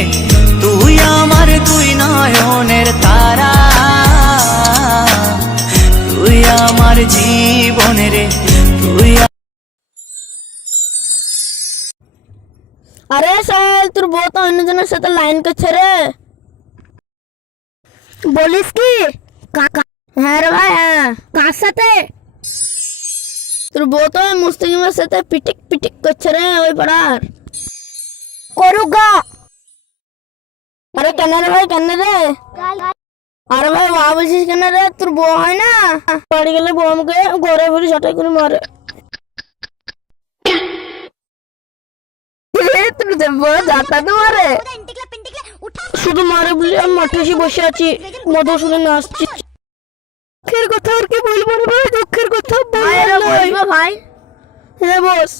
রে, তুই আমার দুই নয়নের তারা, তুই আমার জীবন রে, তুই। আরে সাহেল, তোর বউ তো অন্যজনের সাথে লাইন করছে রে। বলিস কি? হ্যাঁ রে ভাই, হ্যাঁ। কার সাথে? তোর বউ তো মুস্তাকিমের সাথে পিটিক পিটিক করছে রে ওই পাড়ার। করুক গা। আরে কেন রে ভাই, কেন রে? আরে ভাই মা বলছিস কেন রে? তোর বউ হয় না, বাড়ি গেলে বউ আমাকে ঘরে ভরে ঝটাই করে মারে। শুধু মারে বলে আমি মাঠে এসে বসে আছি, মধু শুনে নাচছি। দুঃখের কথা আর কি বলবো রে ভাই, দুঃখের কথা বলবো ভাই। হ্যাঁ বস,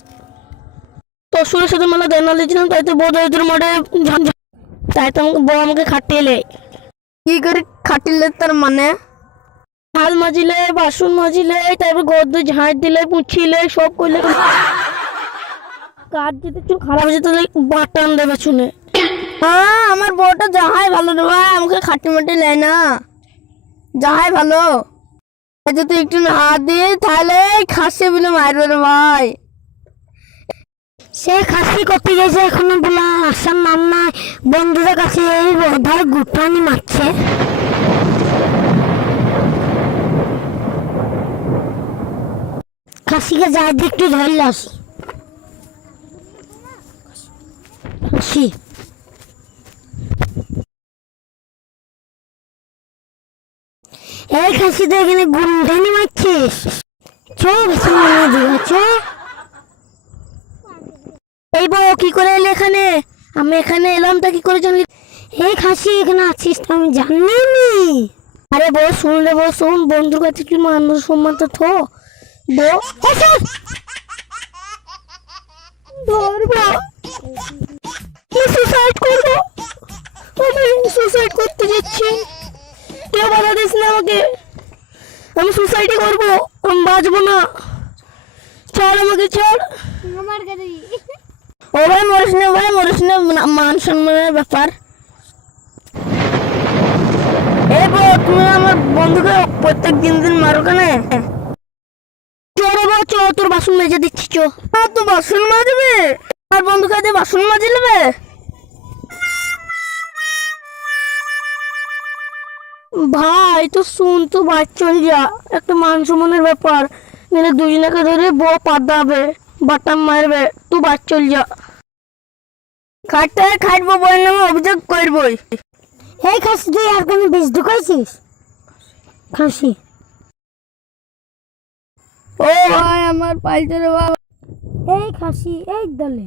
তোর শুনে শুধু মানে দেনা দিয়েছিলাম, তাই তো বোধ হয় তোর মাঠে, তাই তো বউ আমাকে খাটিয়ে। কি করে খাটিলে? তার মানে হাল মাজিলে, বাসন মাজিলে, তারপর ঘর দিয়ে ঝাঁট দিলে, পুছিলে, সব করলে। কাজ যদি চুল খারাপ হয়ে যেত বাটান দেবে শুনে। হ্যাঁ, আমার বউটা যাহাই ভালো রে ভাই, আমাকে খাটি মাটি লেয় না, যাহাই ভালো। যদি একটু হাত দিয়ে তাহলে খাসি বলে মারবে রে ভাই। সে খাসি করতে গেছে, এখনো বলা আসার নাম নাই। বন্ধুদের কাছে এই বোধহয় গুটানি মারছে। খাসিকে যাই দিয়ে একটু ধরলে আসি। খাসি এই খাসি তো এখানে গুন্ডানি মারছিস। এই বউ কি করে এলে এখানে? আমি এখানে এলাম তা কি করে জানলি? এই খাসি এখানে আছিস তো আমি জানিনি। আরে বউ শুন রে, বউ শুন, বন্ধুর কাছে কি মান সম্মান তো থো। বউ ধরবো, সুসাইড করবো, আমি সুসাইড করতে যাচ্ছি। কেউ বাধা দিস না আমাকে, আমি সুসাইডই করবো, আমি বাঁচবো না। ছাড় আমাকে, ছাড়। ও ভাই মরিস না, ভাই মরিস না, মান সম্মানের ব্যাপার। এই বউ, তুমি আমার বন্ধুকে প্রত্যেক দিন মারো কেন? চোরে বউ, চো, তোর বাসন মেজে দিচ্ছি, চো। তো বাসন মাজবে? আর বন্ধুকে দিয়ে বাসন মাজি নেবে? ভাই তো শুন, তো বাদ চল যা, একটা মান সম্মানের ব্যাপার। মেরে দুজনকে ধরে বউ পাদাবে, বাটাম মারবে, তুই বাদ চল যা। খাটবো, বই নামে অভিযোগ করবই। এই খাসি, তুই আর কোনো বেশ ঢুকাইছিস? খাসি ও ভাই আমার পাইছে রে বাবা। এই খাসি এই দলে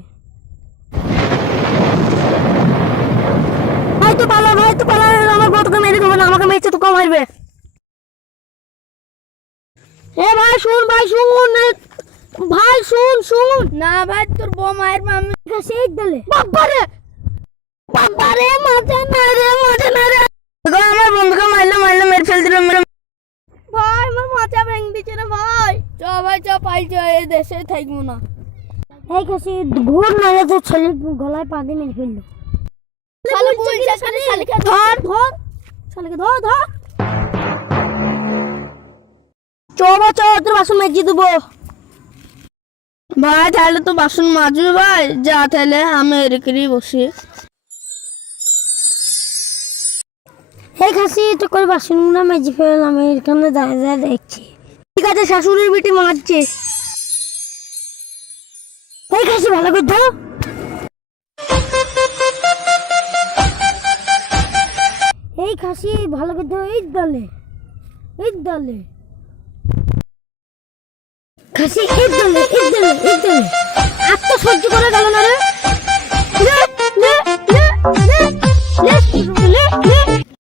ভাই, তো পালা, ভাই তো পালা, আমার বউকে মেরে দেবো না, আমাকে মেরেছে তোকে মারবে। এ ভাই শুন, ভাই শুন, ভাই শুন শুন না ভাই, তোর বউ মারবে। আমি খাসি এই দলে। বাবারে বাবারে, মাঝে না রে, মাঝে না রে, আমার বন্ধুকে মারলো মেরে ফেল দিল। ভাই আমার মাথা ভেঙে দিচ্ছে রে ভাই। চ ভাই চ, পাইছে, এই দেশে থাকবো না। এই খাসি ঘুর না তো ছেলে গলায় পা দিয়ে মেরে ফেললো। ধর ধর শালাকে, ধর ধর। চ তোর বাসন মেজে দেবো। ভাই তাহলে তো বাসন মাজবে ভাই, যা তাহলে আমি এরকমই বসি। এই খাসি তো করে বাসন গুলো মেজে ফেললাম, এখানে দাঁড়িয়ে দেখছি। ঠিক আছে, শাশুড়ির বেটি মারছে। এই খাসি ভালো করে ধর। এই খাসি ভালো করে ধর, এই দলে এই দলে খাসি, এই দলে এই দলে এই দলে। আর তো সহ্য করা গেল না রে।